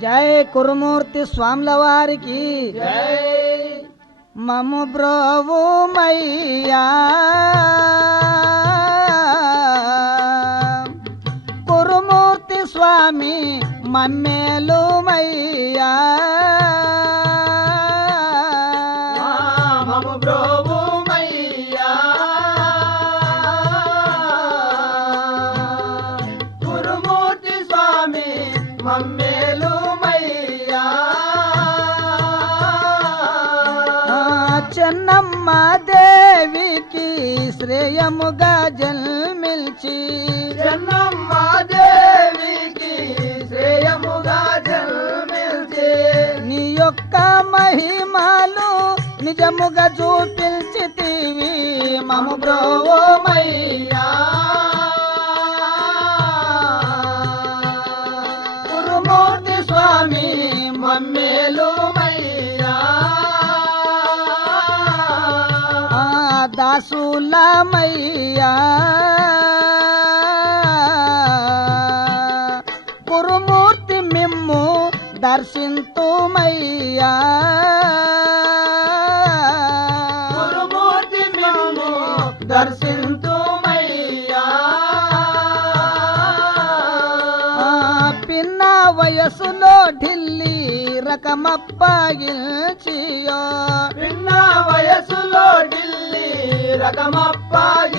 జై కురుమూర్తి స్వాముల వారికి జై మము బ్రోవుమయ్యా కురుమూర్తి స్వామి మమ్మేలుమయ్యా మము బ్రోవుమయ్యా గురుమూర్తి స్వామి మమ్మేలుమయ్యా చెన్నమ్మ దేవికి శ్రేయముగా జన్మిల్చి చెన్నమ్మ దేవికి శ్రేయముగా జన్మిల్చి నీ యొక్క మహిమలు నిజముగా చూపించితివి మము బ్రోవోమయ్యా గురుమూర్తి స్వామి మమ్మేలుమయ్యా దాసులమయ్యా కురుమూర్తి మిమ్ము దర్శింతుమయ్యా గురుమూర్తి మిమ్ము దర్శింతుమయ్యా పిన్న వయసులో ఢిల్లీ రకమప్పగిల్చియో పిన్న వయసులో ఢిల్లీ రకమప్పగించియో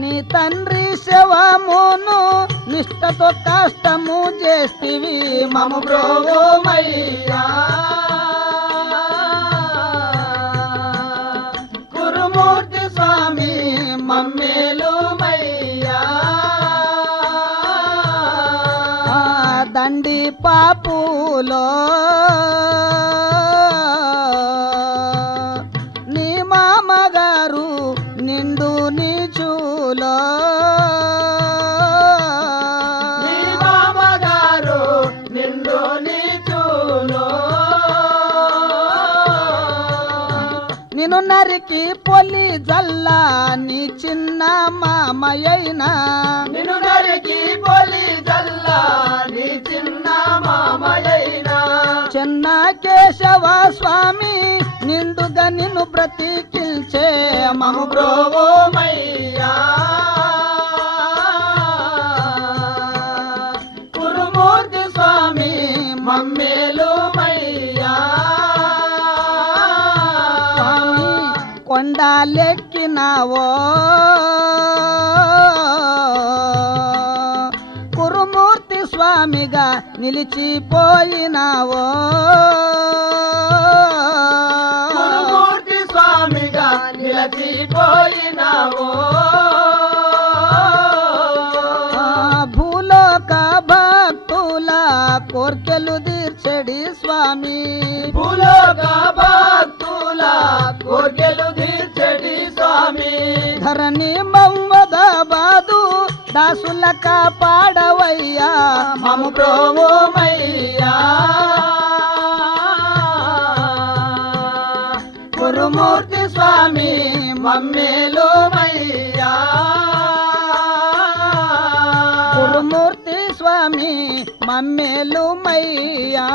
నీ తండ్రి శవమును నిష్టతో కష్టము చేస్తివి మము బ్రోవోమయ్యా గురుమూర్తి స్వామి మమ్మేలుమయ్యా దండి పాపులో నీ మామగారు నిండు నీచులో నీ మామగారు నిండు నీచులో నిన్ను నరికి పొలి జల్లా నీ చిన్న మామయ్యైనా నిన్ను నరికి పొలి జల్లా నీ చిన్న మామయ్యైనా చిన్న కేశవ స్వామి నిండుగా నిన్ను బ్రతికిల్చే మము బ్రోవోమయ్యా గురుమూర్తి స్వామి మమ్మేలుమయ్యా స్వామి కొండలెక్కినావో కురుమూర్తి స్వామిగా నిలిచిపోయినావో గురుమూర్తి స్వామిగా నిలచిపోయినావో భూలోక భక్తుల కోర్కెలు తీర్చెడి స్వామి భూలోక భక్తుల కోర్కెలు తీర్చెడి స్వామి ధరణి మమ్మదాబాదు దాసుల కాపాడవయ్యా మము బ్రోవోమయ్యా గురుమూర్తి స్వామి మమ్మేలుమయ్యా గురుమూర్తి స్వామి మమ్మేలుమయ్యా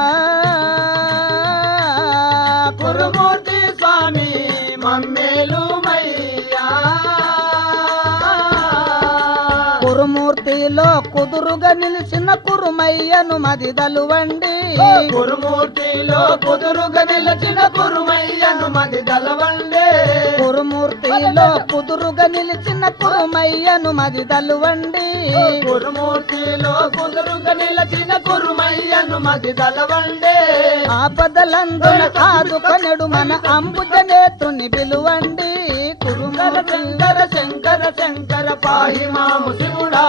గురుమూర్తి స్వామి మమ్మేలుమయ్యా కురుమూర్తిలో కుదురుగా నిలిచిన కురుమయ్యను మదిదలువండి గురుమూర్తిలో కుదురుగా నిలిచిన కురుమయ్యను మది దలవండే కురుమూర్తిలో కుదురుగా నిలిచిన కురుమయ్యను మదిదలువండి గురుమూర్తిలో కుదురుగా నిలిచిన కురుమయ్యను మది దలవండే ఆపదలందున ఆదుకొనెడు మన అంబుజనేత్రుని పిలువండి శంకర శంకర శంకర శంకర పాహి మాము శివుడా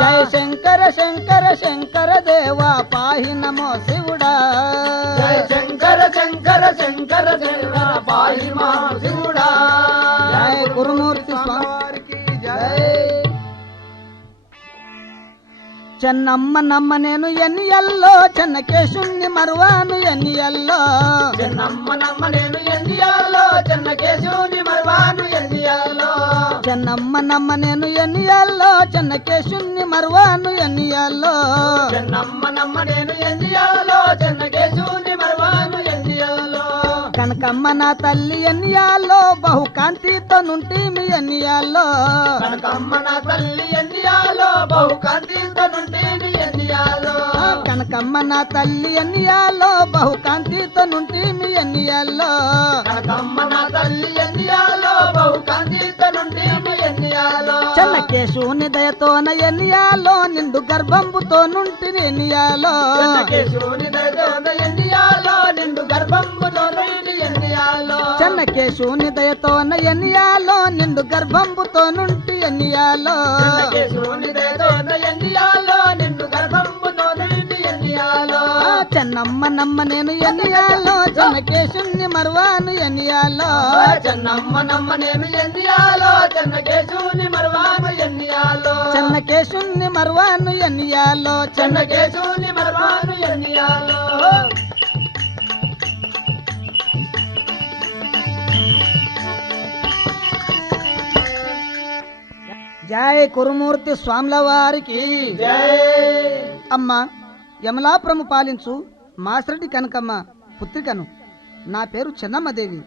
జయ శంకర శంకర శంకర దేవా పాహి నమో శివుడా జయ శంకర శంకర శంకర శంకర పాహి మాము శివుడా జయ గురుమూర్తి స్వామి జయ చెన్నమ్మ నమ్మ నేను ఎన్నియల్లో చెన్నకేశుణ్ణి మరువాను ఎన్నియల్లో చెన్నమ్మ నమ్మ నేను ఎండియాలో చెన్న కేశవుని మరువాను ఎండియాలో చెన్నమ్మ నమ్మ నేను ఎన్నియల్లో చెన్నకేశుణ్ణి మరువాను ఎన్నియల్లో చెన్నమ్మ నమ్మ నేను ఎన్నియాలో చెన్నకేశవుని మరవాను ఎన్నియాలో కనకమ్మ నా తల్లి ఎన్నియాల్లో బహుకాంతితో నుండి మీ ఎన్నియాల్లో కనకమ్మ నా తల్లి ఎన్నియాలో బహుకాంతితో నుండి ఎన్నియాలో కనకమ్మ నా తల్లి ఎన్నియాల్లో బహుకాంతితో నుండి మీ ఎన్నియాల్లో కనకమ్మ నా తల్లి ఎన్నియాలో బహుకాంతితో నుండి ఎన్నియాలో చెన్నకేశవుని దయతోన ఎన్నియాలో నిండు గర్భంబుతో నుండి ఎన్నియాలో చెన్నకేశవుని దయతోన ఎన్నియాలో నిండు గర్భంబుతో నుండి ఎన్నియాలో చెన్నకేశవుని దయతోన ఎన్నియాలో నిండు గర్భంబుతో నుండి ఎన్నియాలో చెన్నకేశవుని దయతోన ఎన్నియాలో నిండు గర్భంబుతో నుండి ఎన్నియాలో చెన్నమ్మ నమ్మ నేను ఎన్నియాలో చెన్నకేశుని మరువాను ఎన్నియాలో చెన్నమ్మ నమ్మ నేను ఎన్నియాలో చెన్నకేశవుని మరవాను ఎన్నియాలో చెన్నకేశుని మరువాను ఎన్నియాలో చెన్నకేశవుని మరవాను ఎన్నియాలో జై కురుమూర్తి స్వాముల వారికి జై అమ్మ యమలాపురము పాలించు మాసరెడ్డి కనకమ్మ పుత్రికను. నా పేరు చెన్నమ్మదేవి.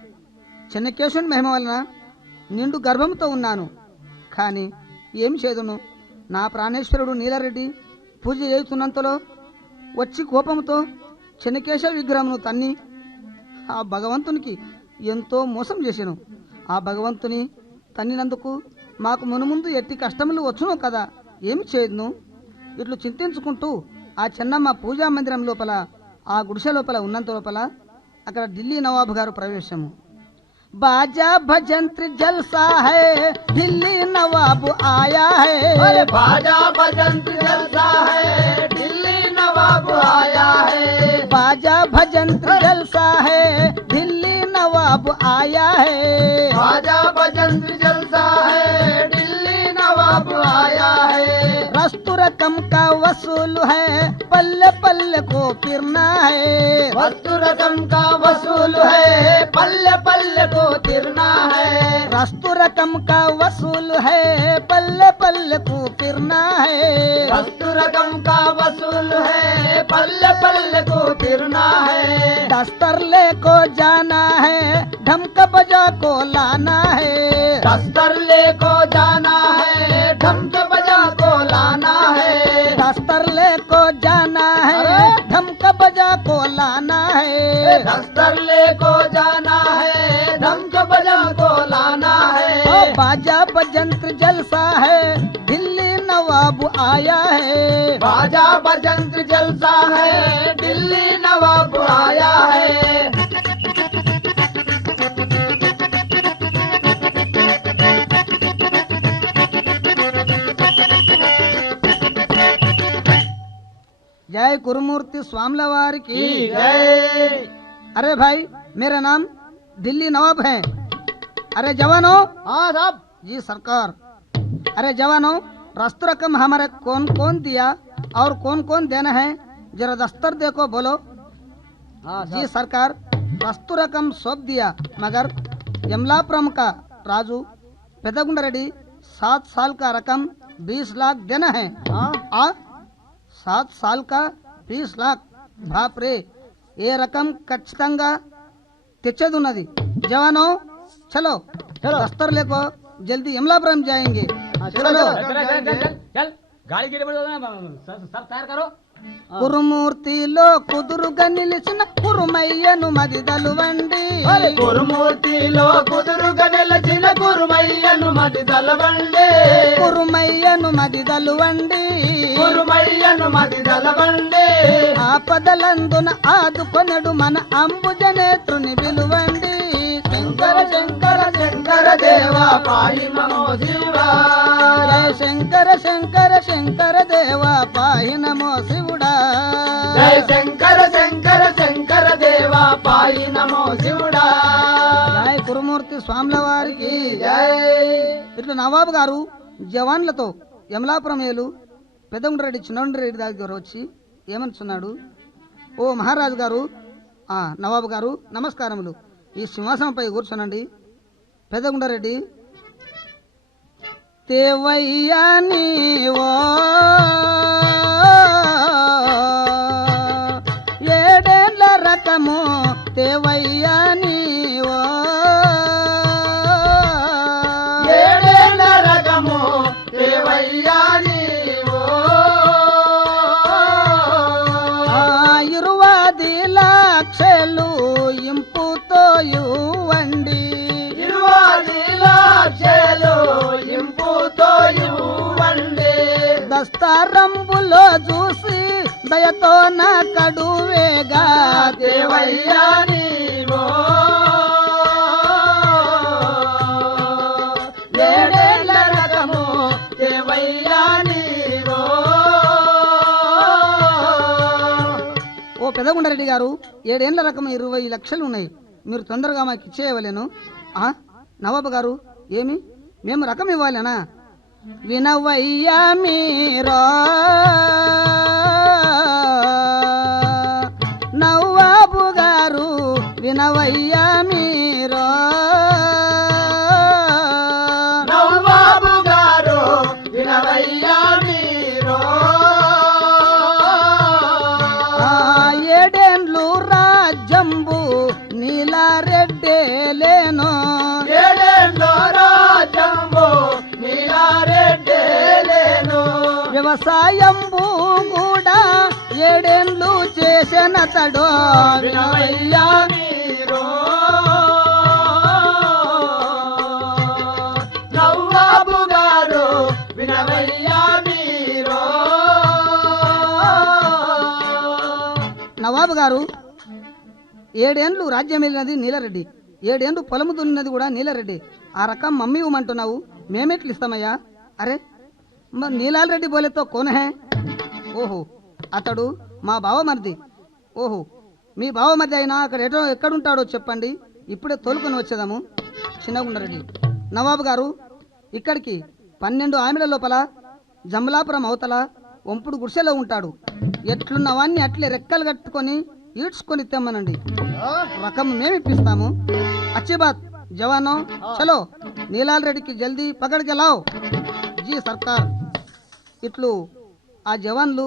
చెన్నకేశవుని మహిమ వలన నిండు గర్భంతో ఉన్నాను. కానీ ఏం చేదును, నా ప్రాణేశ్వరుడు నీలారెడ్డి పూజ చేస్తున్నంతలో వచ్చి కోపంతో చెన్నకేశవ విగ్రహమును తన్ని ఆ భగవంతునికి ఎంతో మోసం చేశాను. ఆ భగవంతుని తన్నినందుకు మాకు మునుముందు ఎట్టి కష్టములు వచ్చును కదా, ఏమి చేయదును. ఇట్లు చింతించుకుంటూ ఆ చెన్నమ్మ పూజా మందిరం లోపల, ఆ గుడిసె లోపల ఉన్నంత లోపల అక్కడ ఢిల్లీ నవాబు గారు ప్రవేశము. బాజా భజంత్రి జల్సా హై ఢిల్లీ నవాబు ఆయా హై. बाजा बजंत जलसा है दिल्ली नवाब आया है बाजा भजंत्र जलसा है दिल्ली नवाब आया है. बाजा बजंत जलसा है दिल्ली नवाब आया है रस्तु रकम का वसूल है पल्ले पल्ले को फिरना है. वस्तु रकम का वसूल है पल्ले पल्ले को तिरना है रस्तु रकम का वसूल है पल्ले पल्ले को फिरना है. वस्तु रकम का वसूल है पल्ले पल्ले को तिरना है दस्तर ले को जाना है ढमक बजा को लाना है. दस्तर ले को जाना है ढमक बजा को लाना है दस्तर ले को जाना है ढमक बजा को लाना है. दस्तर ले को जाना है ढमक बजा को लाना है ओ बाजा बजंत्र जलसा है दिल्ली नवाब आया है. बाजा बजंत जलसा है दिल्ली नवाब आया है जय गुरुमूर्ति स्वामला वार की जय अरे भाई मेरा नाम दिल्ली नवाब है. अरे जवानों. हाँ साहब जी सरकार. अरे जवानों, रस्तु रकम हमारे कौन कौन दिया और कौन कौन देना है, जरा दस्तर देखो बोलो. हाँ जी सरकार, रस्तु रकम सब दिया, मगर यमलापुरम का राजू पेदगुंड रेड्डी 7 साल का रकम 20 लाख देना है. हाँ 7 साल का 20 लाख. बाप रे, ये रकम ఖచ్చితంగా తెచ్చేదున్నది. జవానో చలో चलो दस्तर लेको जल्दी यमलापुरम जाएंगे. चलो चल गाड़ी गिरे सब तैयार करो కురుమూర్తిలో కుదురుగా నిలిచిన కురుమయ్యను మదిదలువండి. కురుమూర్తిలో కుదురుగా నిలచిన కురుమయ్యను మది దలవండి కురుమయ్యను మదిదలువండి. కురుమయ్యను మది దలవండి ఆపదలందున ఆదుకొనడు మన అంబుజనేత్రుని విలువండి. శంకర శంకర శంకర దేవా పాయి నమో శివా జయ శంకర శంకర శంకర దేవా పాహి నమో శివుడా. జయ శంకర శంకర శంకర దేవా పాయి నమో శివుడా జయ కురుమూర్తి స్వాముల వారికి జై ఇట్లా నవాబు గారు జవాన్లతో యమలాపురం ఏలు పెదగుండ్రెడ్డి చిన్నరెడ్డి దగ్గర వచ్చి ఏమనుచున్నాడు. ఓ మహారాజు గారు, నవాబు గారు నమస్కారములు. ఈ సింహాసనంపై కూర్చోనండి. పెదగుండారెడ్డి తేవయ్యా నీవో దయతో నా కడువేగా దేవయ్యా నీవో ఏడేళ్ల రకము దేవయ్యా నీవో. ఓ పెదగుండారెడ్డి గారు, 7 ఏళ్ల రకం 20 లక్షలు ఉన్నాయి, మీరు తొందరగా మాకు ఇచ్చేయవలేను. నవాబు గారు, ఏమి మేము రకం ఇవ్వాలనా? వినవయ్యా మీరో నవాబు గారు, వినవయ్యా మీరో నవ్వాబు గారు వినవయ్యా మీరో. 7 ఏండ్లు రాజ్యంబు నీలారెడ్డేలేను, ఏడేళ్ళో రాజ్యంబు నీలారెడ్డేలేను. వ్యవసాయంబు కూడా 7 ఏండ్లు చేసెనతడు. వినవయ్యా మీరో నవ్వాబు గారు వినవయ్యా మీరో. నవాబు గారు, 7 ఏండ్లు రాజ్యం వెళ్ళినది నీలారెడ్డి, 7 ఏండ్లు పొలము దున్నినది కూడా నీలారెడ్డి. ఆ రకం మమ్మీ ఇవ్వమంటున్నావు, మేమెట్లు ఇస్తామయ్యా? అరే మరి నీలాల్ రెడ్డి బోలేతో కోన హే? ఓహో, అతడు మా బావమరిది. ఓహో, మీ బావమరిది అయినా అక్కడ ఎక్కడుంటాడో చెప్పండి, ఇప్పుడే తోలుకొని వచ్చేదాము. చిన్నగుండారెడ్డి, నవాబు గారు, ఇక్కడికి 12 ఆమెల లోపల జమలాపురం అవతల వంపుడు గుడిసెలో ఉంటాడు. ఎట్లున్నవాన్ని అట్లే రెక్కలు కట్టుకొని ఈడ్చుకొని తెమ్మనండి, రకం మేమిప్పిస్తాము. అచ్చి బాత్ జవానో, చలో నీలాల్ రెడ్డికి జల్దీ పకడ్కి లావ్ జీ సర్కార్. ఇట్లు ఆ జవాన్లు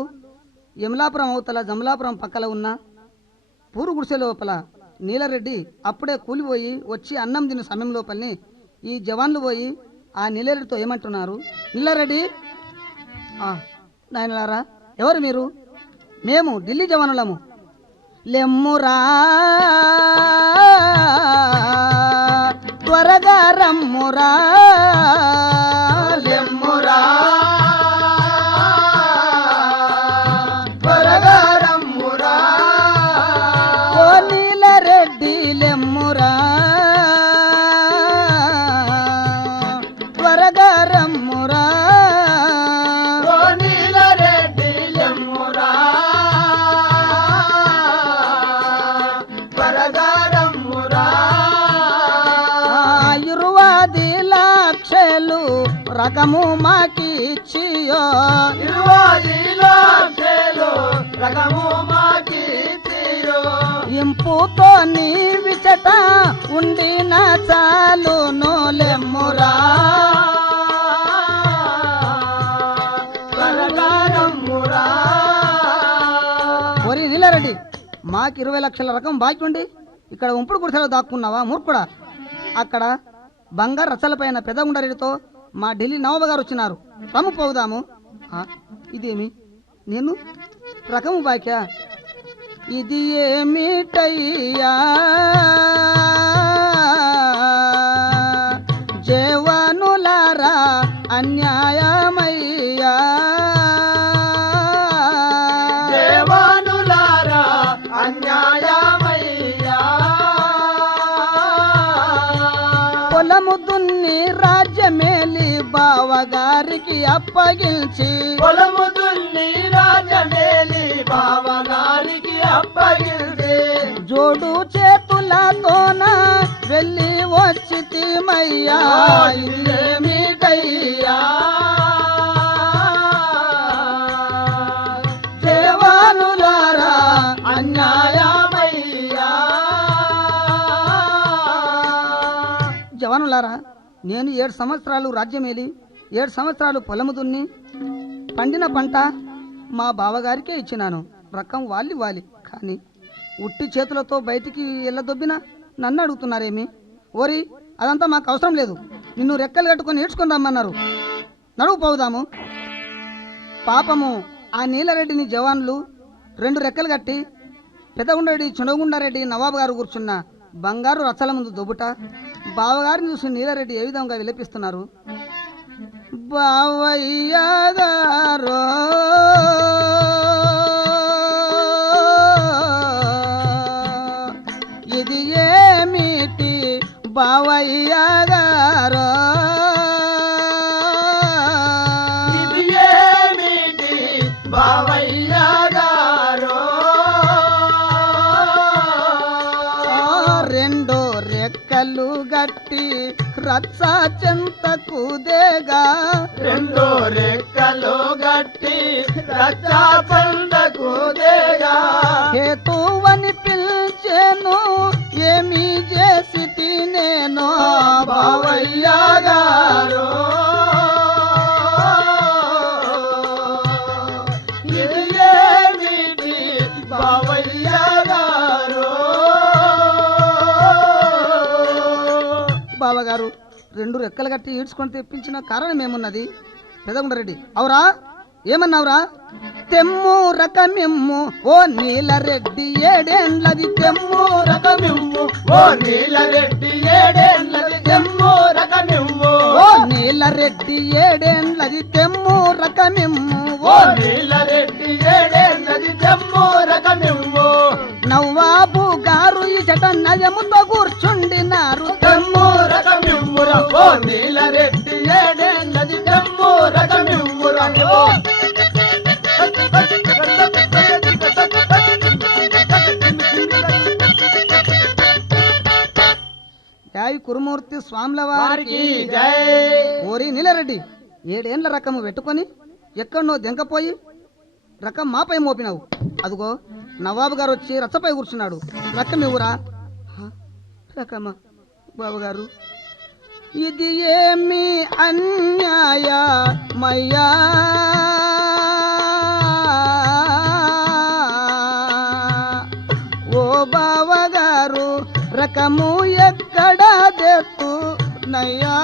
యమలాపురం అవతల జమలాపురం పక్కల ఉన్న పూరు గుడిసె లోపల నీలారెడ్డి అప్పుడే కూలిపోయి వచ్చి అన్నం తిన్న సమయం లోపలనే ఈ జవాన్లు పోయి ఆ నీలారెడ్డితో ఏమంటున్నారు? నీలారెడ్డి, నాయనలారా, ఎవరు మీరు? మేము ఢిల్లీ జవానులము. లెమ్మురా త్వరగా రమ్మురా, లెమ్మురా త్వరగా రమ్మురా. ఓ నీలారెడ్డి లెమ్మురా త్వరగా రమ్మురా. ఓ నీలారెడ్డి లెమ్మురా త్వరగా రమ్మురా. 20 లక్షలు రకము మాకిచ్చియో, 20 లక్షలు రకము మాకిచ్చిరో. ఇంపుతో నీ విచట ఉండిన చాలును లెమ్మురా. త్వరగా రమ్మురా. ఒరి నీలారెడ్డి, మాకు 20 లక్షల రకం బాకీ ఉండి ఇక్కడ ఉంపుడు గుడిసెలో దాక్కున్నావా మూర్ఖుడా? అక్కడ బంగారు రచ్చలపైన పెదగుండారెడ్డితో మా ఢిల్లీ నవాబు గారు వచ్చినారు, రమ్ము పోదాము. ఇదేమి నేను రకము బాక్యా? ఇది ఏమిటయ్యా జవానులారా అన్యాయమయ్యా, దేవానులారా అన్యాయమయ్యా. పొలము దున్ని రాజ్యమేలి బావగారికి అప్పగించి, పొలము దున్ని రాజమేలి బావగారికి అప్పగిల్చి. జోడు చేతులతోన వెళ్ళి వచ్చితిమయ్యా, ఇదేమిటయ్యా దేవానులారా అన్యాయమయ్యా. జవానులారా, నేను 7 సంవత్సరాలు రాజ్యమేలి 7 సంవత్సరాలు పొలము దున్ని పండిన పంట మా బావగారికే ఇచ్చినాను, రకం వాలి కానీ ఉట్టి చేతులతో బయటికి ఎల్లదొబ్బినా నన్ను అడుగుతున్నారేమి? ఓరి, అదంతా మాకు అవసరం లేదు, నిన్ను రెక్కలు కట్టుకొని ఈడ్చుకొని రమ్మన్నారు, నడువు పోదాము. పాపము ఆ నీలారెడ్డిని జవాన్లు 2 రెక్కలు కట్టి పెదగుండారెడ్డి చిన్నగుండారెడ్డి నవాబు గారు కూర్చున్న బంగారు రచ్చల ముందు దొబ్బుట, బావగారిని చూసి నీలారెడ్డి ఏ విధంగా విలపిస్తున్నారు? బావయ్య గారో రెక్కలు గట్టి రచ్చ చెంతకు దేగా రెండు రెక్కలు గట్టి రచ్చా పండకు దేగా హేతువని పిలిచేను ఏమి చేసి తినేనో బావయ్య గారు ఇది ఏమిటి బావయ్య గారు బావగారు రెండు రెక్కలు కట్టి ఈడ్చుకొని తెప్పించిన కారణం ఏమున్నది పెదగుండరెడ్డి అవురా ఏమన్నావురా తెమ్ము రకమిమ్ము ఓ నీలరెడ్డి ఏడేండ్లది తెమ్ము రకమిమ్ము ఓ నీలరెడ్డి ఏడేళ్ళది తెమ్ము రకమిమ్ము ఓ నీలరెడ్డి ఏడేండ్లది తెమ్ము రకమిమ్ము ఓ నీలరెడ్డి ఏడేళ్ళది తెమ్ము రకమిమ్ము నవ్వాబు గారు ఈ చెట నయముతో కూర్చుండినారు తెమ్ము రకమిమ్ముర ఓ నీలరెడ్డి ఏడేళ్ళది తెమ్ము రకమిమ్ముర యాయి కురుమూర్తి స్వాముల వారికి వారికి జై ఓరి నీలరెడ్డి ఏడేండ్ల రకము పెట్టుకొని ఎక్కడనో దెంకపోయి రకం మాపై మోపినావు అదిగో నవాబు గారు వచ్చి రచ్చపై కూర్చున్నాడు రకం ఇవ్వురా రకమా బాబుగారు ఇది ఏమి అన్యాయమయ్యా ఓ బావగారు రకము ఎక్కడ దెత్తు నయ్యా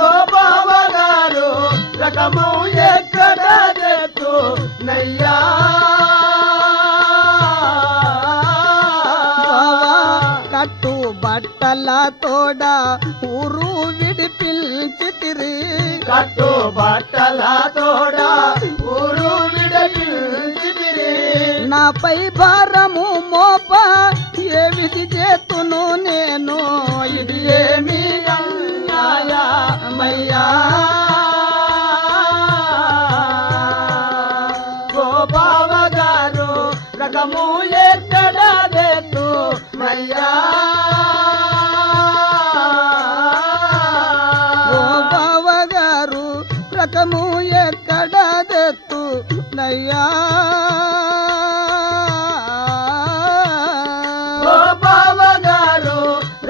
ఓ బావగారు రకము ఎక్కడ చేతు నయ్యా బావా కట్టు బట్టల తోడ ఊరు విడిపిల్చితిరి కట్టు బట్టల తోడ ఊరు విడపిల్చితిరి నాపై భారము మోప ఏ విధి చేతును నేను ఇది ఏమి అన్యాయమయ్యా ఓ బావగారు రకము ఎక్కడ చేతు నయ్యా ఓ బావగారు రకము ఎక్కడ దెత్తు నయ్యా ఓ బావగారు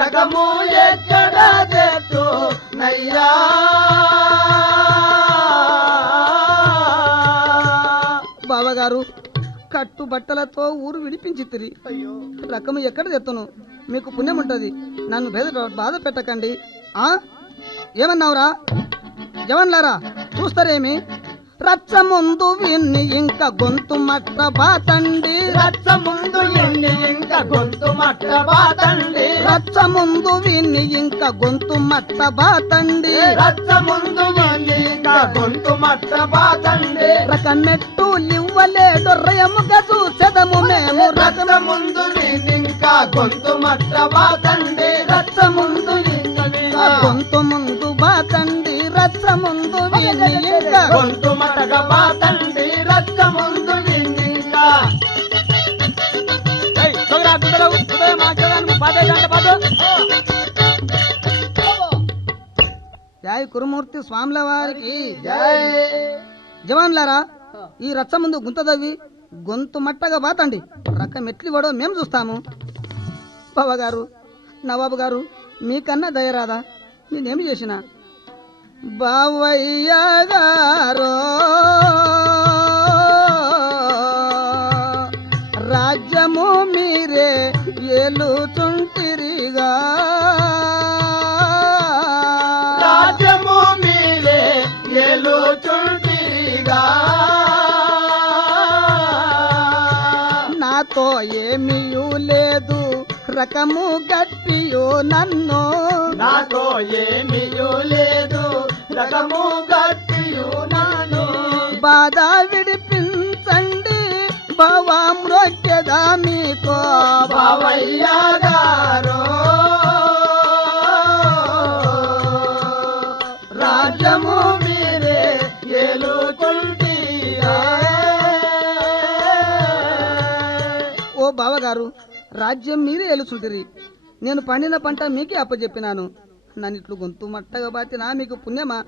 రకము ఎక్కడ చేతు నయ్యా బావగారు కట్టు బట్టలతో ఊరు విడిపించితిరి రకము ఎక్కడ తెత్తును మీకు పుణ్యం ఉంటది నన్ను బాధ పెట్టకండి ఆ ఏమన్నావురా జవన్లారా చూస్తారేమి రచ్చ ముందు విన్ని ఇంకా గొంతు మట్ట బాతండి రచ్చ ముందు ఎన్ని ఇంకా గొంతు మట్ట బాతండి రచ్చ ముందు విన్ని ఇంకా గొంతు మట్ట బాతండి రచ్చ ముందు ఎన్ని ఇంకా గొంతు మట్ట బాతండి రకమెట్టు లివ్వలేడు రయముగా చూసెదము మేము రచ్చ ముందు ఇంకా గొంతు మట్ట బాతండి రచ్చ ముందు ఇంకా గొంతు ముందు బాతండి రచ్చ ముందు విని ఇంకా గొంతు మటగ బాతండి రచ్చ ముందు ఇంకా జై కురుమూర్తి స్వాముల వారికి జై జవాన్లారా ఈ రచ్చ ముందు గుంతదవ్వి గొంతు మట్టగా బాతండి రకం ఎట్లివాడో మేము చూస్తాము బావగారు నవాబు గారు మీకన్నా దయరాదా నేనేమి చేసిన బావయ్య గారో రాజ్యము మీరే ఏలుచుంటిరిగా రాజ్యము మీరే ఏలుచుంటిరిగా నాతో ఏమీయూ లేదు రకము గట్టియో నన్ను నాతో ఏమీయూ లేదు రకము గట్టియు నాను బాధ విడిపించండి భవామ్రోక్యదా మీకో బావయ్య గారు రాజ్యము మీరే ఏలుచుంటియా ఓ బావగారు, రాజ్యం మీరే ఏలుచుంటిరి. నేను పండిన పంట మీకే అప్పచెప్పినాను. నన్ను ఇట్లు గొంతు మట్టగా బాతినా మీకు పుణ్యమా?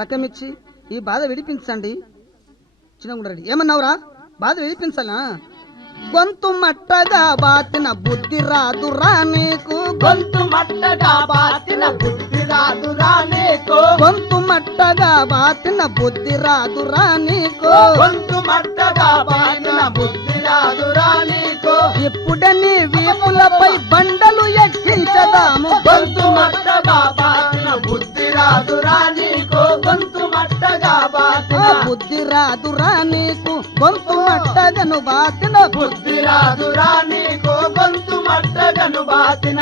రకమిచ్చి ఈ బాధ విడిపించండి. చిన్నగుండరెడ్డి, ఏమన్నావురా? బాధ విడిపించాలా? గొంతు మట్టగా బాతిన బుద్ధి రాదురా నీకు, గొంతు మట్టగా బాతిన బుద్ధి రాదురా నీకు, గొంతు మట్టగా బాతిన బుద్ధి రాదురా నీకు, గొంతు మట్టగా బాతిన బుద్ధి రాదురా నీకు. ఇప్పుడని వీపులపై బండలు ఎక్కించదాము. గొంతు మట్టగా బాతిన బుద్ధి రాదురా నీకు, గొంతు మట్టగా బాతిన బుద్ధి రాదురా నీకు, గొంతు మట్టగను బాతిన బుద్ధి రాదురా నీకు, గొంతు మట్టగను బాతిన.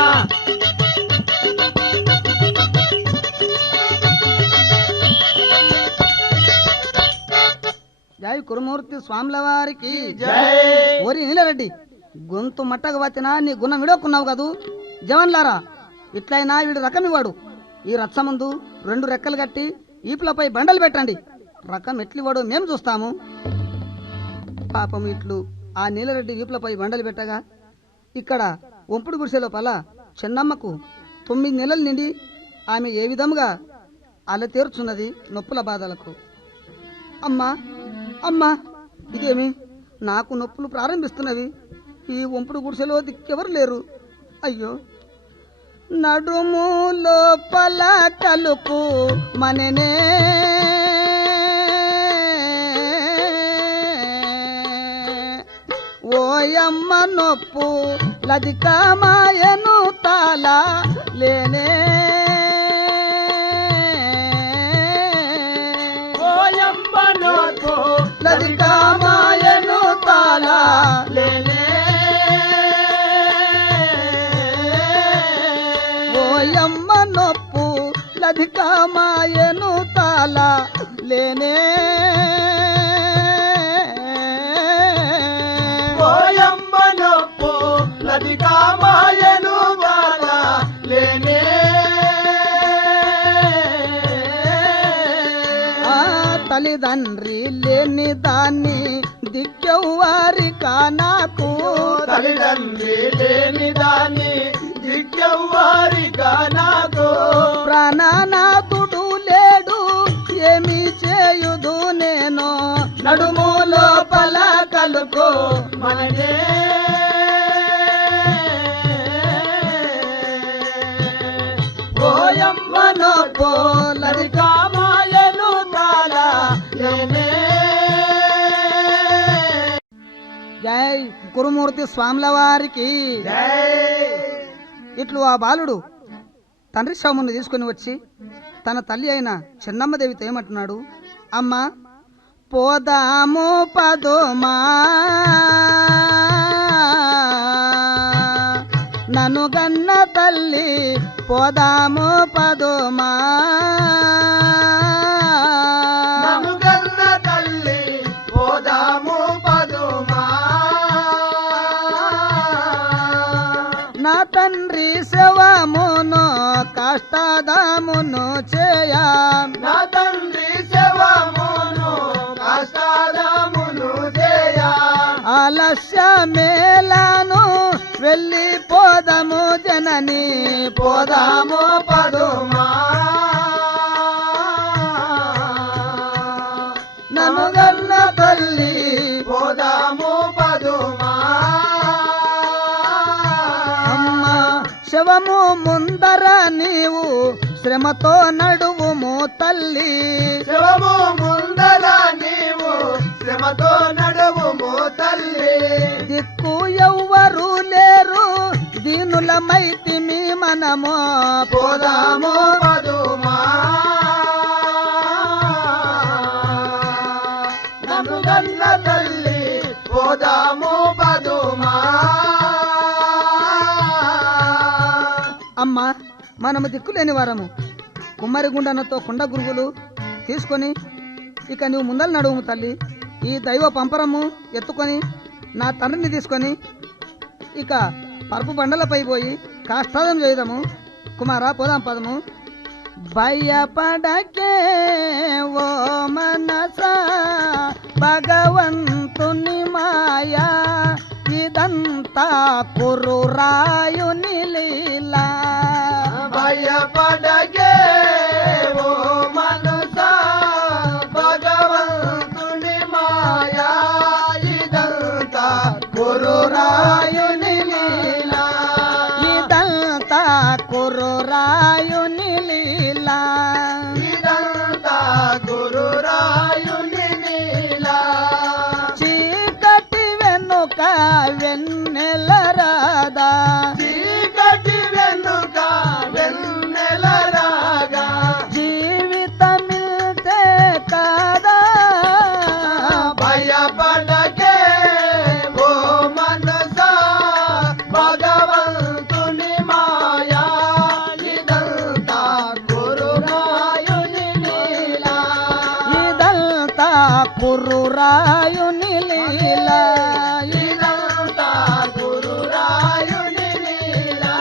జై కురుమూర్తి స్వాముల వారికి జై. ఓరి నీలరెడ్డి, గొంతు మట్టగా బాతినా నీ గుణం విడోకున్నావు కదూ. జవన్లారా, ఇట్లయినా వీడు రకం ఇవ్వడు. ఈ రచ్చ ముందు 2 రెక్కలు కట్టి ఈపులపై బండలు పెట్టండి. రకం ఎట్లివ్వడో మేము చూస్తాము. పాపం ఇట్లు ఆ నీలరెడ్డి ఈపులపై బండలు పెట్టగా ఇక్కడ ఒంపుడు గుడిసె లోపల చెన్నమ్మకు 9 నెలలు నిండి ఆమె ఏ విధముగా అల తీర్చున్నది నొప్పుల బాధలకు. అమ్మా అమ్మా, ఇదేమి నాకు నొప్పులు ప్రారంభిస్తున్నవి. ఈ ఒంపుడు గుడిసెలో దిక్కెవరు లేరు. అయ్యో, నడుము లోపల కలుపు మననే, ఓయమ్మ నొప్పు లదికమాయను తాళ లేనే, ఓయమ్మ నొప్పు లదికమాయను తాళ లేనే, ఓయమ్మ నొప్పు లదికమాయను తాళ లేనే, ఓయమ్మ నొప్పు లదికమాయను తాళ లేనే. ఆ తల్లిదండ్రి లేని దాన్ని దిక్కెవ్వారికా నాకు, తల్లిదండ్రి లేని దాన్ని దిక్కెవ్వారిగా నాకు, ప్రాణనాథుడు లేడు ఏమి చేయుదు నేను, నడుము లోపల కలుకో మననే, ఓయమ్మ నొప్పు లదికమాయను తాళ లేనే. జై కురుమూర్తి స్వాముల వారికి. ఇట్లు ఆ బాలుడు తండ్రి శవమును తీసుకుని వచ్చి తన తల్లి అయిన చెన్నమ్మదేవితో ఏమంటున్నాడు? అమ్మ, పోదాము పదుమా, నన్ను గన్న తల్లి పోదాము పదుమా, ననుగన్న తల్లి పోదాము పదుమా, నా తండ్రి శవమును కష్టదమును చేయ, నా తండ్రి శవమును కష్టాదమును చేయ, ఆలస్య మేళను వెళ్ళిపోదము జనని, పోదాము పదుమా, ననుగన్న తల్లి పోదాము పదుమా. అమ్మ, శవము ముందర నీవు శ్రమతో నడువుము తల్లి, శివము ముందర నీవు శ్రమతో నడువుము తల్లి, దిక్కు ఎవ్వరు లేరు దీనులమైతిమి మనము, పోదాము పదుమా, ననుగన్న తల్లి పోదాము పదుమా. అమ్మ, మనము దిక్కులేని వారము. కుమ్మరి గుండనతో కుండ గురుగులు తీసుకొని ఇక నువ్వు ముందర నడువుము తల్లి. ఈ దైవ పంపరము ఎత్తుకొని నా తండ్రిని తీసుకొని ఇక పరుపు బండలపై పోయి కాష్టాదం చేద్దాము. కుమారా, పోదాం పదము. భయపడకే ఓ మనసా, భగవంతుని మాయా ఇదంతా ఇదంతా కుర్రాయుని లీలా భయపడగే ఓ మనసా భగవంతుని మాయా ఇదంతా కుర్రాయుని లీలా ఇదంతా కుర్రాయుని లీలా ఇదంతా గురురాయుని లీలా చీకటి వెనుక వెన్నెల రాదా చీకటి వెనుక వెన్నెల రాగా జీవితమిల్తే కాదా భయపడకే ఓ మనసా భగవంతుని మాయా ఇదంతా గురురాయుని లీలా ఇదంతా కుర్రాయుని లీలా ఇదంతా గురురాయుని లీలా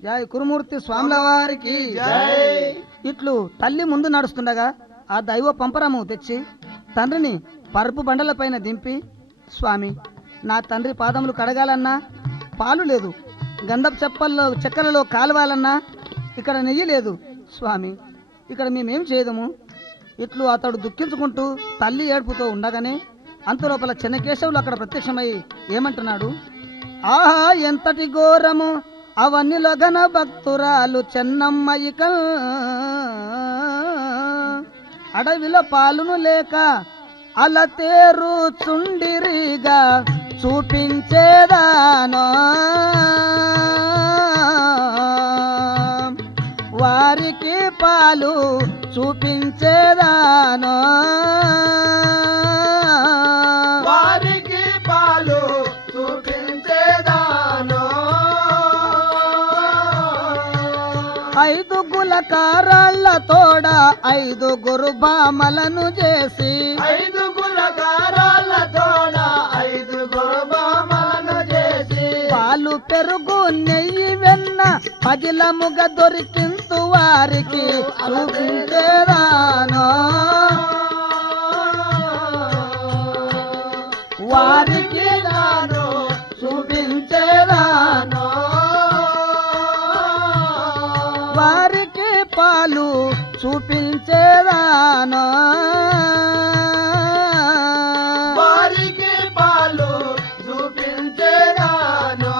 జై కురుమూర్తి స్వాముల వారికి జై ఇట్లు తల్లి ముందు నడుస్తుండగా ఆ దైవ పంపరము తెచ్చి తండ్రిని పరుపు బండలపైన దింపి స్వామి నా తండ్రి పాదములు కడగాలన్నా పాలు లేదు గంధపు చెక్కలలో కాలవాలన్నా ఇక్కడ నెయ్యి లేదు స్వామి ఇక్కడ మేమేం చేయదము ఇట్లు అతడు దుఃఖించుకుంటూ తల్లి ఏడుపుతో ఉండగానే అంతలోపల చెన్నకేశవులు అక్కడ ప్రత్యక్షమై ఏమంటున్నాడు ఆహా ఎంతటి ఘోరము అవన్నీలో ఘన భక్తురాలు చెన్నమ్మ ఇక అడవిలో పాలును లేక అలా తేరు చుండిరిగా చూపించేదానో వారికి పాలు చూపించేదానో వారికి పాలు చూపించేదానో ఐదు గులకారాళ్ళ తోడ ఐదుగురు భామలను చేసి ఐదుగుల కారాల తోడ ఐదుగురు బామలను చేసి పాలు పెరుగు నెయ్యి వెన్న పగిలముగా దొరికింతు వారికి చూపించేదానో వారికి నాను చూపించేదానో వారికి పాలు చూపించేదానో వారికి పాలు చూపించేదానో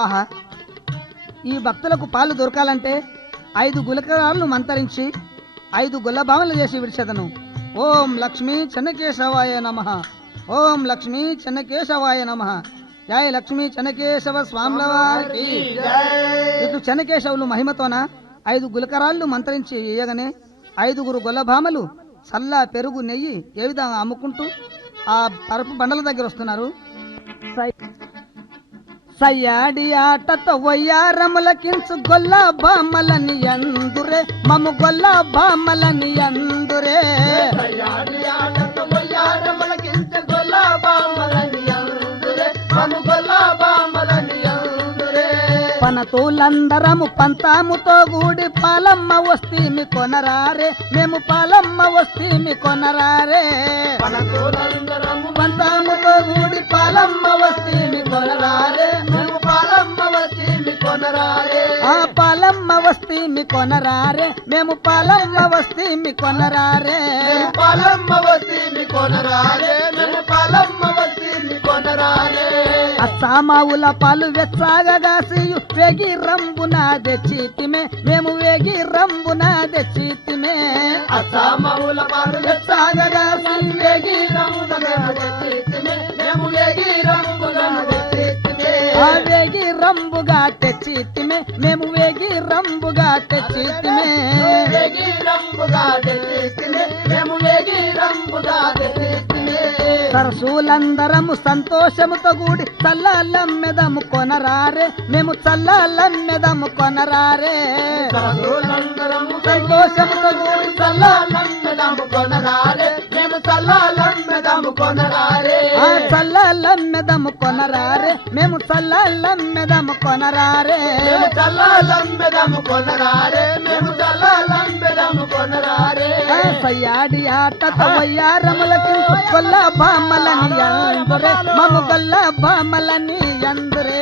ఆహా ఈ భక్తులకు పాలు దొరకాలంటే 5 గులకరాలను మంతరించి 5 గుల్లభావనలు చేసి విడిచెదను ఓం లక్ష్మీ చెన్నకేశవాయ నమః ఓం లక్ష్మీ చెన్నకేశవాయ నమః జై లక్ష్మీ చెన్నకేశవ స్వాముల వారికి ఇటు చెన్నకేశవులు మహిమతోన 5 గులకరాళ్ళు మంత్రించి వేయగానే 5గురు గొల్లభామలు చల్ల పెరుగు నెయ్యి ఏ విధంగా అమ్ముకుంటూ ఆ పరపు బండల దగ్గర వస్తున్నారు సయ్యాడి ఆటతో వయ్యారములకించు గొల్ల బామలని అందురే మము గొల్ల బామలని అందురే సయ్యాడి ఆటతో వయ్యారములకించు గొల్ల బామలని అందురే మము గొల్ల బామలని అందురే పనతూలందరము పంతాముతో గూడి పాలమ్మ వస్తీమి కొనరారే మేము పాలమ్మ వస్తీమి కొనరారే పనతోలందరము పంతాముతో గూడి పాలమ్మ వస్తీమి కొనరారే మేము పాలమ్మ వస్తీమి కొనరారే ఆ పాలమ్మ వస్తీమి కొనరారే మేము పాలమ్మ వస్తీమి కొనరారే మేము పాలమ్మ వస్తీమి కొనరారే మేము పాలమ్మ వస్తీమి కొనరారే అచ్చామావుల పాలు వెచ్చాగగాసియు వేగి రంబున తెచ్చితిమే మేము వేగి రంబున తెచ్చితిమే అసామవుల పాలు వెచ్చాగగాసి వేగి మేము వేగి రంగులను తెచ్చితిమే. ఆ వేగి రంబుగా తెచ్చితిమే మేము వేగి రంబుగా తెచ్చితిమే వేగి రంగుగా తెచ్చితిమే. మేము వేగి రంగుగా తెచ్చితిమే. సరసులందరము సంతోషముతో కూడి చల్లలమ్మెదము కొనరారే మేము చల్లలమ్మెదము కొనరారే సరసులందరము సంతోషముతో కూడి చల్లాలమ్మెదము కొనరారే మేము చల్లాలమ్మెదము కొనరారే ఆ చల్లలమ్మెదము కొనరారే మేము చల్లలమ్మెదము కొనరారే మేము చల్లలంబెదము కొనరారే మేము చల్లలంబెదము కొనరారే సయ్యాడి ఆట వయ్యారములకి కొల్ల బామలని అందరే మము కొల్ల బామలని అందరే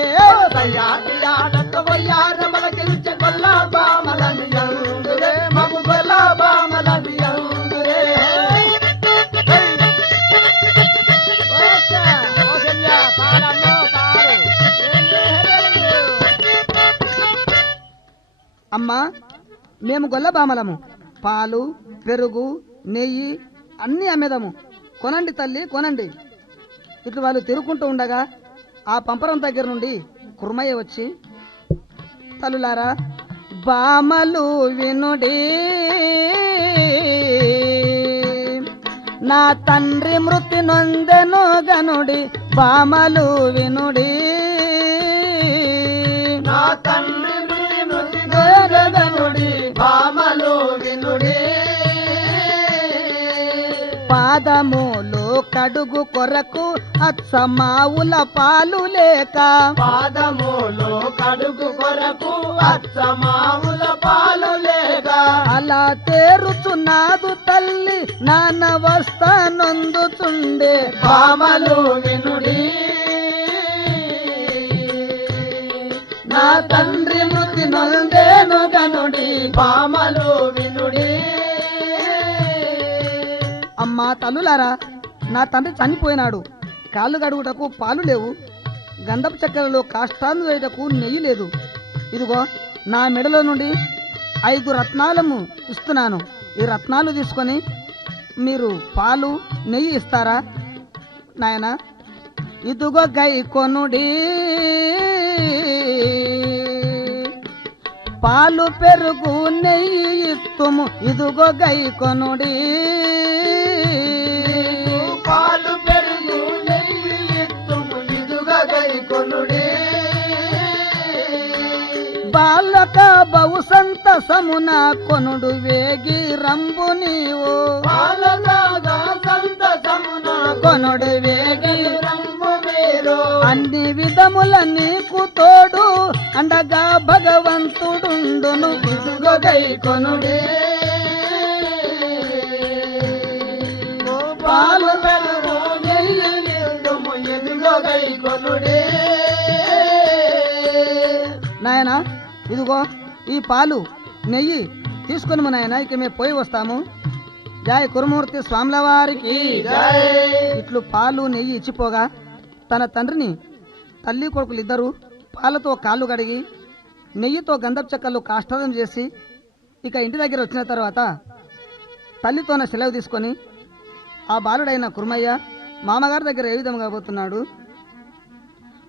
సయ్యాటి ఆడత వయ్యారమలకించే కొల్ల బామలని యందురే మము కొల్ల బామలని యందురే అమ్మా మేము గొల్లబామలము పాలు పెరుగు నెయ్యి అన్నీ అమ్మేదాము కొనండి తల్లి కొనండి. ఇట్లు వాళ్ళు తిరుగుకుంటూ ఉండగా ఆ పంపరం దగ్గర నుండి కుర్మయ్య వచ్చి తల్లులారా బామలు వినుడి నా తండ్రి మృతి నొందెను గనుడి బామలు వినుడి నా తండ్రి మృతి గోరదనుడి బామలు వినుడి పాదములు కడుగు కొరకు అచ్చమావుల పాలు లేక పాదములు కడుగు కొరకు అచ్చమావుల పాలు లేక అలా తేరుచున్నాదు తల్లి నాన్న వస్తానొందుచుండే బామలు వినుడి నా తండ్రి మృతి నొందేను గనుడి బామలు వినుడి అమ్మా తల్లులారా నా తండ్రి చనిపోయినాడు కాళ్ళు గడుగుటకు పాలు లేవు గంధపు చక్కెరలో కాష్టాన్ని వేయటకు నెయ్యి లేదు ఇదిగో నా మెడలో నుండి 5 రత్నాలము ఇస్తున్నాను ఈ రత్నాలు తీసుకొని మీరు పాలు నెయ్యి ఇస్తారా నాయనా ఇదిగో గై కొనుడి పాలు పెరుగు నెయ్యి ఇత్తుము ఇదిగో గై కొనుడి పాలు పెరుగు నెయ్యి ఇత్తుము ఇదుగా గై కొనుడి బాలక బహు సంతసమున కొనుడు వేగి రంబు నీవు పాలగా సంతసమున కొనుడు వేగి రంగు మీరు అన్ని విధముల నీకు తోడు అండగా భగవంతుడుండును ఇదుగా గై కొనుడి పాలు పెరుగు నెయ్యి ఇత్తుము ఇదుగా గై కొనుడి నాయనా ఇదిగో ఈ పాలు నెయ్యి తీసుకొని మా నాయన ఇక మేము పోయి వస్తాము జయ కురుమూర్తి స్వాముల వారికి జై ఇట్లు పాలు నెయ్యి ఇచ్చిపోగా తన తండ్రిని తల్లి కొడుకులు ఇద్దరు పాలతో కాళ్ళు కడిగి నెయ్యితో గంధపు చెక్కలు కాష్టాదం చేసి ఇక ఇంటి దగ్గర వచ్చిన తర్వాత తల్లితోన సెలవు తీసుకొని ఆ బాలుడైన కుర్మయ్య మామగారి దగ్గర ఏ విధంగా పోతున్నాడు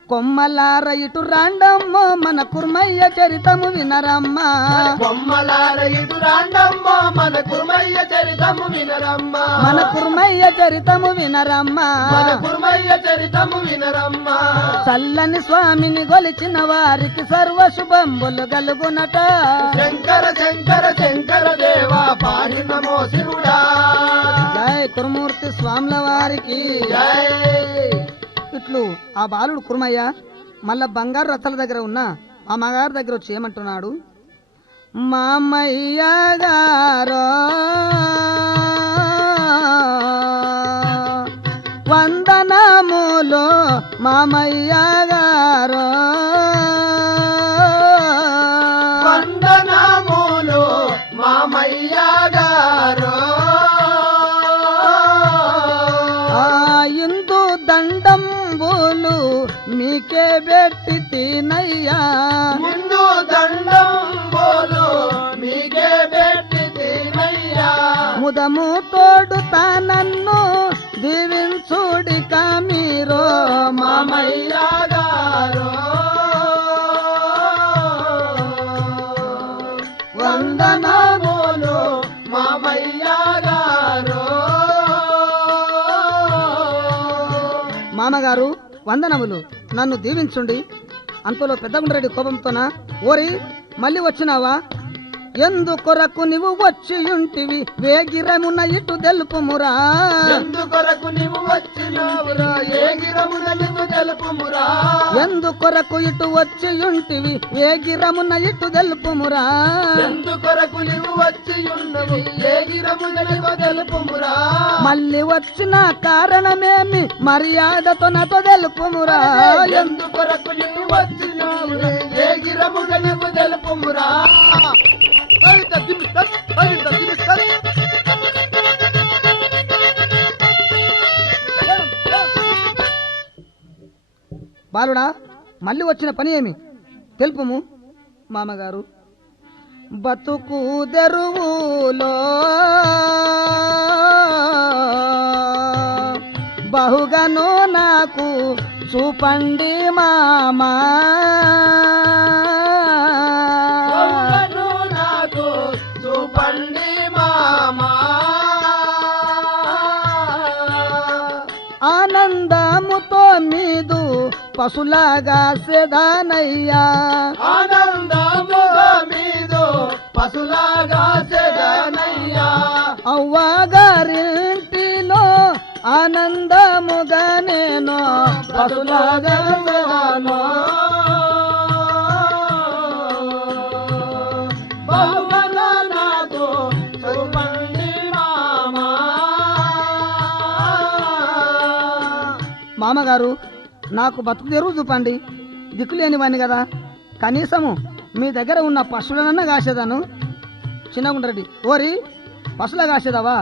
కొమ్మలార ఇటు రాండమ్మ మన కుర్మయ్య చరితము వినరమ్మా బొమ్మలార ఇటు రాండమ్మా మన కుర్మయ్య చరితము వినరమ్మా మన కుర్మయ్య చరితము వినరమ్మా మన కుర్మయ్య చరితము వినరమ్మా చల్లని స్వామిని గొలిచిన వారికి సర్వ శుభంబులు గలుగునట శంకర శంకర శంకర దేవా పారి నమో శివుడా జయ కురుమూర్తి స్వాముల వారికి జై ఇట్లు ఆ బాలుడు కుర్మయ్య మళ్ళా బంగారు రథాల దగ్గర ఉన్న ఆ మగారి దగ్గర వచ్చి ఏమంటున్నాడు మామయ్య గారో వందనములో మామయ్య గారో వందనములు మామయ్య గారు ఇందు దండంబులు మీకే పెట్టి తినయ్యా ముందు దండం బోలు మీకే పెట్టి తినయ్యా ముదము తోడుతా నన్ను దీవించుడిక మీరు మామయ్య గారు వందనములు మామయ్య గారు మామగారు వందనములు నన్ను దీవించుండి. అంతలో పెద్దగుండ్రెడ్డి కోపంతోన ఓరి మళ్ళీ వచ్చినావా ఎందుకొరకు నీవు వచ్చి ఉంటివి వేగిరమున ఇటు తెలుపుమురా ఎందుకొరకు నీవు వచ్చినావురా ఏగిర గిరమునకు తెలుపుమురా ఎందుకొరకు ఇటు వచ్చి ఉంటివి ఏ గిరమున ఇటు తెలుపుమురా ఎందుకొరకు నీవు వచ్చి ఉన్నవి ఏ గిరమునకు తెలుపుమురా మళ్ళీ వచ్చిన కారణమేమి మర్యాదతో నాతో తెలుపుమురా ఎందుకొరకు నీవు వచ్చి ఉన్నవి ఏ గిరమునకు తెలుపుమురా బాలుడా మళ్ళీ వచ్చిన పని ఏమి తెలుపుము మామగారు బతుకు తెరువులో బహుగాను నాకు చూపండి మామా బహుగాను నాకు చూపండి మామా ఆనందముతో మీదు పశులాగా సెదానయ్యా ఆనందముగా మీదో పశులాగా సెదనయ్యా అవ్వగారింటిలో ఆనందముగా నేను పశులాగా సెదాను బహుగాను నాకు చూపండి మామా మామగారు నాకు బతుకు తెరువు చూపండి దిక్కులేని వాణ్ణి కదా కనీసము మీ దగ్గర ఉన్న పశువులనన్నా కాసేదాను చిన్నగుండ్రెడ్డి ఓరి పశువుల కాసేదావా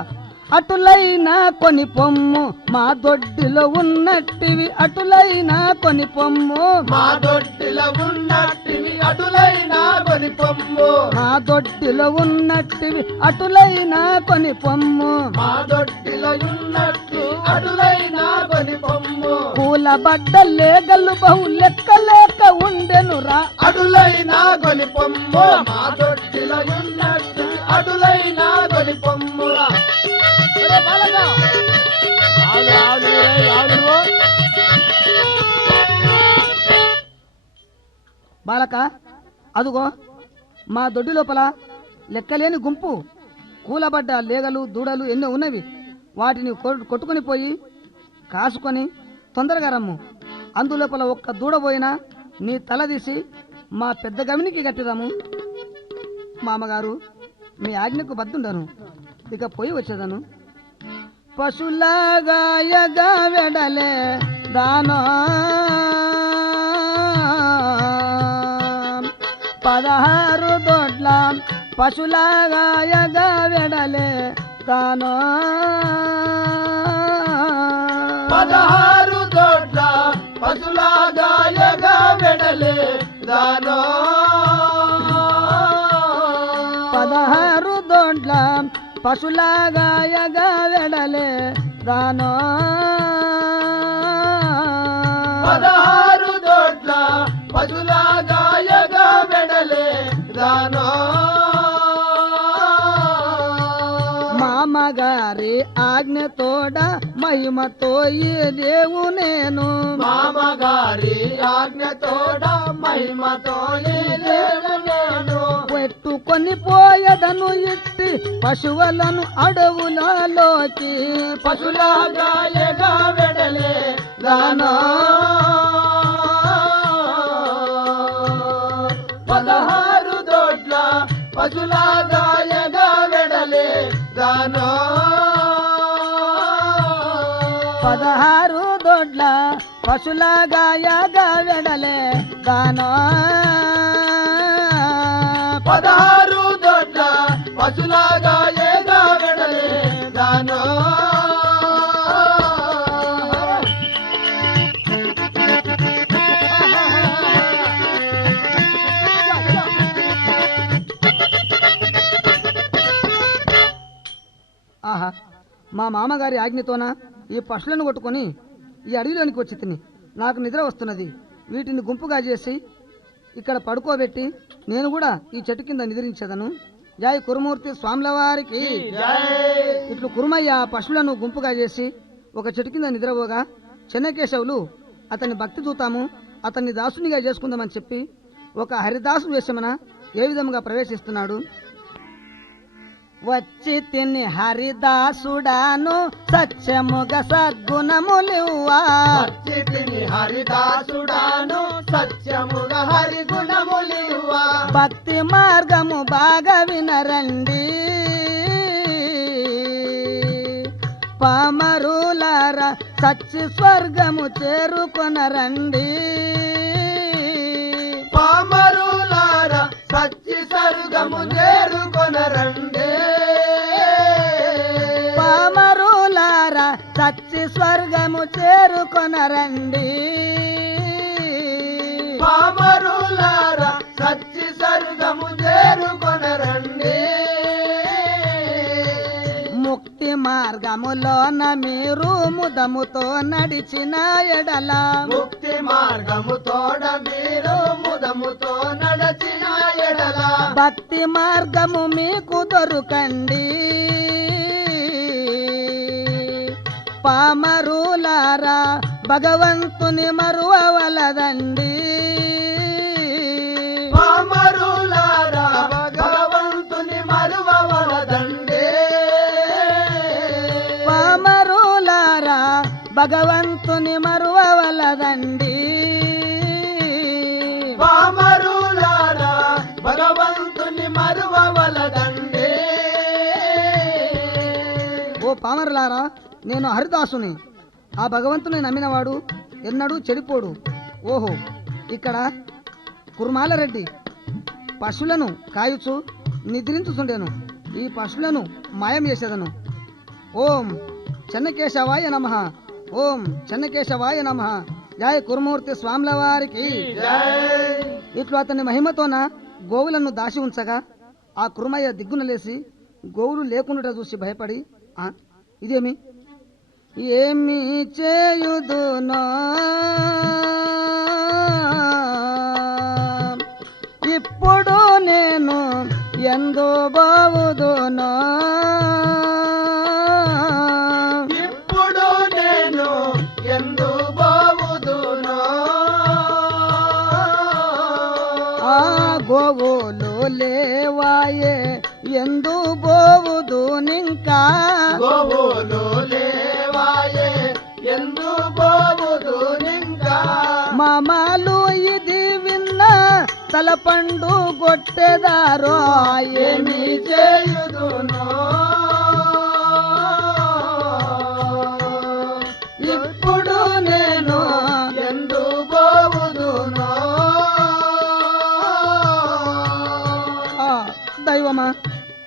అటులైనా కొని పొమ్ము మా దొడ్డిలో ఉన్నట్టివి అటులైనా కొని పొమ్ము మా దొడ్డిలో ఉన్నట్టివి అటులైనా కొని పొమ్ము మా దొడ్డిలో ఉన్నట్టివి అటులైనా కొని పొమ్ము మా దొడ్డిలో ఉన్నట్టు అటులైనా కొని పొమ్ము పూల బట్టలే గల్లు బహు లెక్క లేక ఉండెనురా అటులైనా కొని పొమ్ము మా దొడ్డిలో ఉన్నట్టు అటులైనా కొని పొమ్ము బాలక అదుగో మా దొడ్డి లోపల లెక్కలేని గుంపు కూలబడ్డ లేగలు దూడలు ఎన్నో ఉన్నవి వాటిని కొట్టుకొని పోయి కాసుకొని తొందరగా రమ్ము అందులోపల ఒక్క దూడ పోయినా నీ తల తీసి మా పెద్ద గవినికి కట్టిదాము మామగారు మీ ఆజ్ఞకు బద్దుండను ఇక పోయి వచ్చేదాను పశులాగా ఎగా వెడలే దానో 16 దొడ్ల పశులాగా ఎగా వెడలే దానో 16 దొడ్ల పశులాగా ఎగా వెడలే దానో 16 దొడ్ల పశులాగా ఎగా వెడలే దానో 16 దొడ్ల పశులాగా ఎగా వెడలే దానో మామగారి ఆజ్ఞతోడ మహిమతో ఈ దేవు నేను మామగారి ఆజ్ఞతోడ మహిమతో ఈ దేవు నేను పెట్టుకొని పోయదను ఇట్టి పశువులను అడవులలోకి పశులాగా ఎగా వెడలే దానో 16 దొడ్ల పశులాగా ఎగా వెడలే దానో 16 దొడ్ల పశులాగా ఎగా వెడలే దానో 16 దొడ్ల పశులాగా ఎగా వెడలే దానో ఆహా మా మామగారి ఆజ్ఞతోన ఈ పశువులను కొట్టుకొని ఈ అడవిలోనికి వచ్చి తిని నాకు నిద్ర వస్తున్నది వీటిని గుంపుగా చేసి ఇక్కడ పడుకోబెట్టి నేను కూడా ఈ చెట్టు కింద నిద్రించేదను జై కురుమూర్తి స్వాముల వారికి ఇట్లు కురుమయ్య పశువులను గుంపుగా చేసి ఒక చెట్టు కింద నిద్రపోగా చెన్నకేశవులు అతన్ని భక్తి చూతాము అతన్ని దాసునిగా చేసుకుందామని చెప్పి ఒక హరిదాసు వేషమన ఏ విధంగా ప్రవేశిస్తున్నాడు వచ్చి తిని హరిదాసుడాను సత్యముగ సద్గుణములివ్వా సచ్చితిని హరిదాసుడాను సత్యముగ హరిగుణములివ్వా భక్తి మార్గము బాగా వినరండి పామరులారా సచ్చి స్వర్గము చేరుకొనరండి పామరులారా సచ్చి స్వర్గము చేరుకొనరండి పామరులారా సచ్చి స్వర్గము చేరుకొనరండి పామరులారా సచ్చి స్వర్గము చేరుకొనరండి ముక్తి మార్గములోన మీరు ముదముతో నడిచిన ఎడల ముక్తి మార్గము తోడ మీరు ముదముతో నడచిన ఎడల భక్తి మార్గము మీకు దొరకండి పామరులారా భగవంతుని మరువవలదండి పామరులారా భగవంతుని మరువవలదండి పామరులారా భగవంతుని మరువవలదండి పామరులారా భగవంతుని మరువవలదండి ఓ పామరులారా నేను హరిదాసుని ఆ భగవంతుని నమ్మినవాడు ఎన్నడూ చెడిపోడు ఓహో ఇక్కడ కుర్మాలరెడ్డి పశువులను కాయుచు నిద్రించుచుండెను ఈ పశువులను మాయం చేసేదను ఓం చెన్నకేశవాయ నమః ఓం చెన్నకేశవాయ నమః జయ కురుమూర్తి స్వాముల వారికి ఇట్లు అతని మహిమతోన గోవులను దాచి ఉంచగా ఆ కురుమయ్య దిగ్గున లేసి గోవులు లేకుండా చూసి భయపడి ఇదేమి ఏమి చేయుదునో ఇప్పుడు నేను ఎందు బావుదునో ఇప్పుడు నేను ఎందు బావుదునో ఆ గోవులు లేవాయే ఎందు బోవుదునింకా గోవులు లేవాయే ఎందు బావుదునింకా మామాలు ఇది విన్న తలపండు గొట్టెదారో ఏమి చేయుదునో ఇప్పుడు నేను ఎందు బావుదునో దైవమా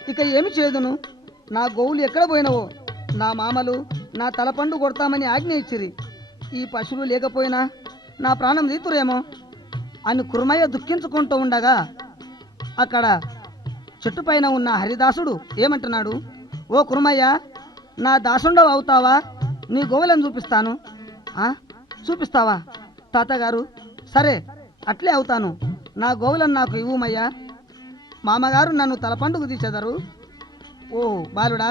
ఇక ఏమి చేదును నా గోవులు ఎక్కడ పోయినవో నా మామలు నా తలపండు కొడతామని ఆజ్ఞ ఇచ్చిరి ఈ పశువులు లేకపోయినా నా ప్రాణం తీతురేమో అని కుర్మయ్య దుఃఖించుకుంటూ ఉండగా అక్కడ చెట్టుపైన ఉన్న హరిదాసుడు ఏమంటున్నాడు ఓ కుర్మయ్య నా దాసుండవు అవుతావా నీ గోవులను చూపిస్తాను చూపిస్తావా తాతగారు సరే అట్లే అవుతాను నా గోవులను నాకు ఇవ్వుమయ్యా మామగారు నన్ను తలపండుకు తీసేదారు ఓ బాలుడా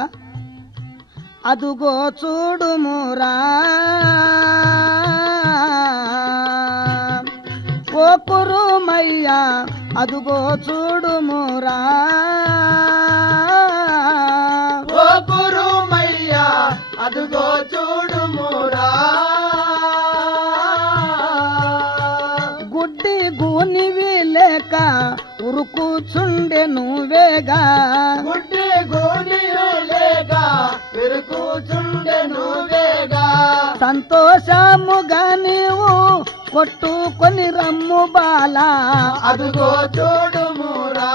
అదుగో చూడుమురా ఓ కురుమయ్యా అదుగో చూడుమురా ఓ కురుమయ్యా అదుగో చూడుమురా గుడ్డి గూనివి లేక ఉరుకుచుండెను వేగా గుడ్డి గోనియు లేక విరుకుచుండెను వేగా సంతోషముగా నీవు కొట్టుకొని రమ్ము బాలా అదుగో చూడుమురా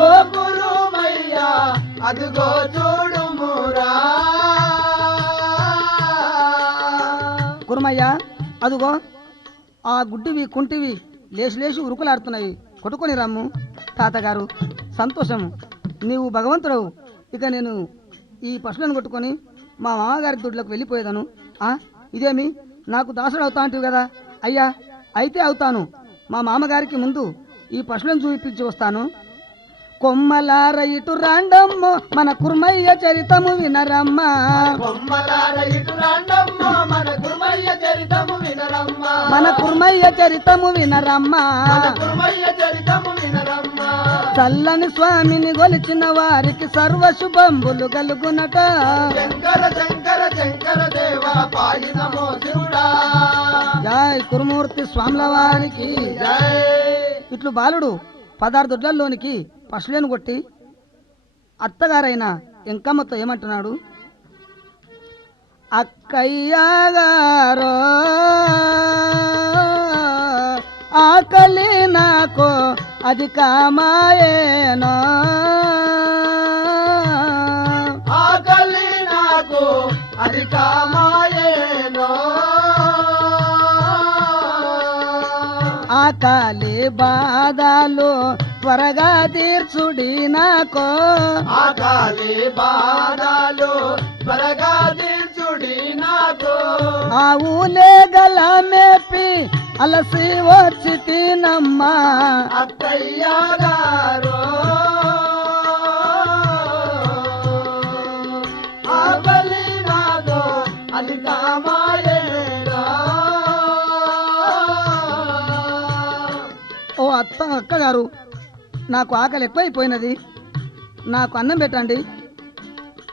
ఓ కురుమయ్యా అదుగో చూడుమురా కురుమయ్య అదుగో ఆ గుడ్డివి కుంటివి లేచి లేచి ఉరుకులాడుతున్నాయి కొట్టుకొని రమ్ము తాతగారు సంతోషము నీవు భగవంతుడవు ఇక నేను ఈ పశువులను కొట్టుకొని మా మామగారి దొడ్లకు వెళ్ళిపోయేదాను ఇదేమి నాకు దాసుడు అవుతా అంటివి కదా అయ్యా అయితే అవుతాను మా మామగారికి ముందు ఈ పశువులను చూపించి వస్తాను కొమ్మలార ఇటు రాండమ్మ మన కుర్మయ్య చరితము వినరమ్మా కొమ్మలార ఇటు రాండమ్మ మన కుర్మయ్య చరితము వినరమ్మా మన కుర్మయ్య చరితము వినరమ్మా మన కుర్మయ్య చరితము వినరమ్మా చల్లని స్వామిని గొలిచిన వారికి సర్వ శుభంబులు కలుగునట శంకర శంకర శంకర దేవా పాయి నమో శివుడా జై కురుమూర్తి స్వాముల వారికి జై ఇట్లు బాలుడు 16 దొడ్లలోనికి పశువులను కొట్టి అత్తగారైన ఎంకమ్మతో ఏమంటున్నాడు అక్కయ్యగారో ఆకలి నాకు అది కామాయేనో ఆకలి నాకు అది కామాయేనో ఆకలి బాధలు త్వరగా తీర్చుడి నాకు ఆకలి బాధలు త్వరగా తీర్చుడి నాకు ఆవులే గల మేపి అలసి వచ్చి తినమ్మా అత్తయ్య గారు ఆకలి నాకు అది కామాయేనో ఓ అక్కగారు నాకు ఆకలి ఎక్కువైపోయినది నాకు అన్నం పెట్టండి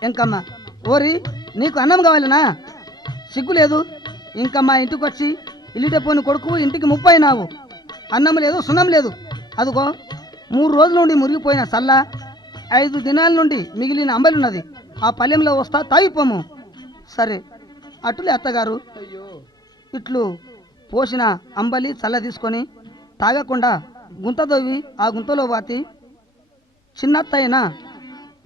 ఇంకమ్మ ఓరి నీకు అన్నం కావాలనా సిగ్గు లేదు ఇంకా మా ఇంటికి వచ్చి ఇల్లిటపోని కొడుకు ఇంటికి 30 అయినావు అన్నం లేదు సున్నం లేదు అదిగో 3 రోజుల నుండి మురిగిపోయిన సల్ల 5 దినాల నుండి మిగిలిన అంబలున్నది ఆ పల్లెంలో వస్తా తాగిపోము సరే అటులే అత్తగారు ఇట్లు పోసిన అంబలి చల్ల తీసుకొని తాగకుండా గుంత దొవ్వి ఆ గుంతలో వాతి చిన్నత్తైన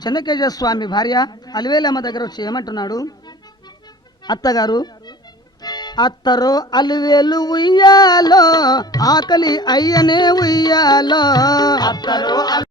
చెన్నకేశ్వర స్వామి భార్య అలివేలమ్మ దగ్గర వచ్చి ఏమంటున్నాడు అత్తగారు అత్తరో అలివేలు ఉయ్యాలో ఆకలి అయ్యనే ఉయ్యాలో అత్తరు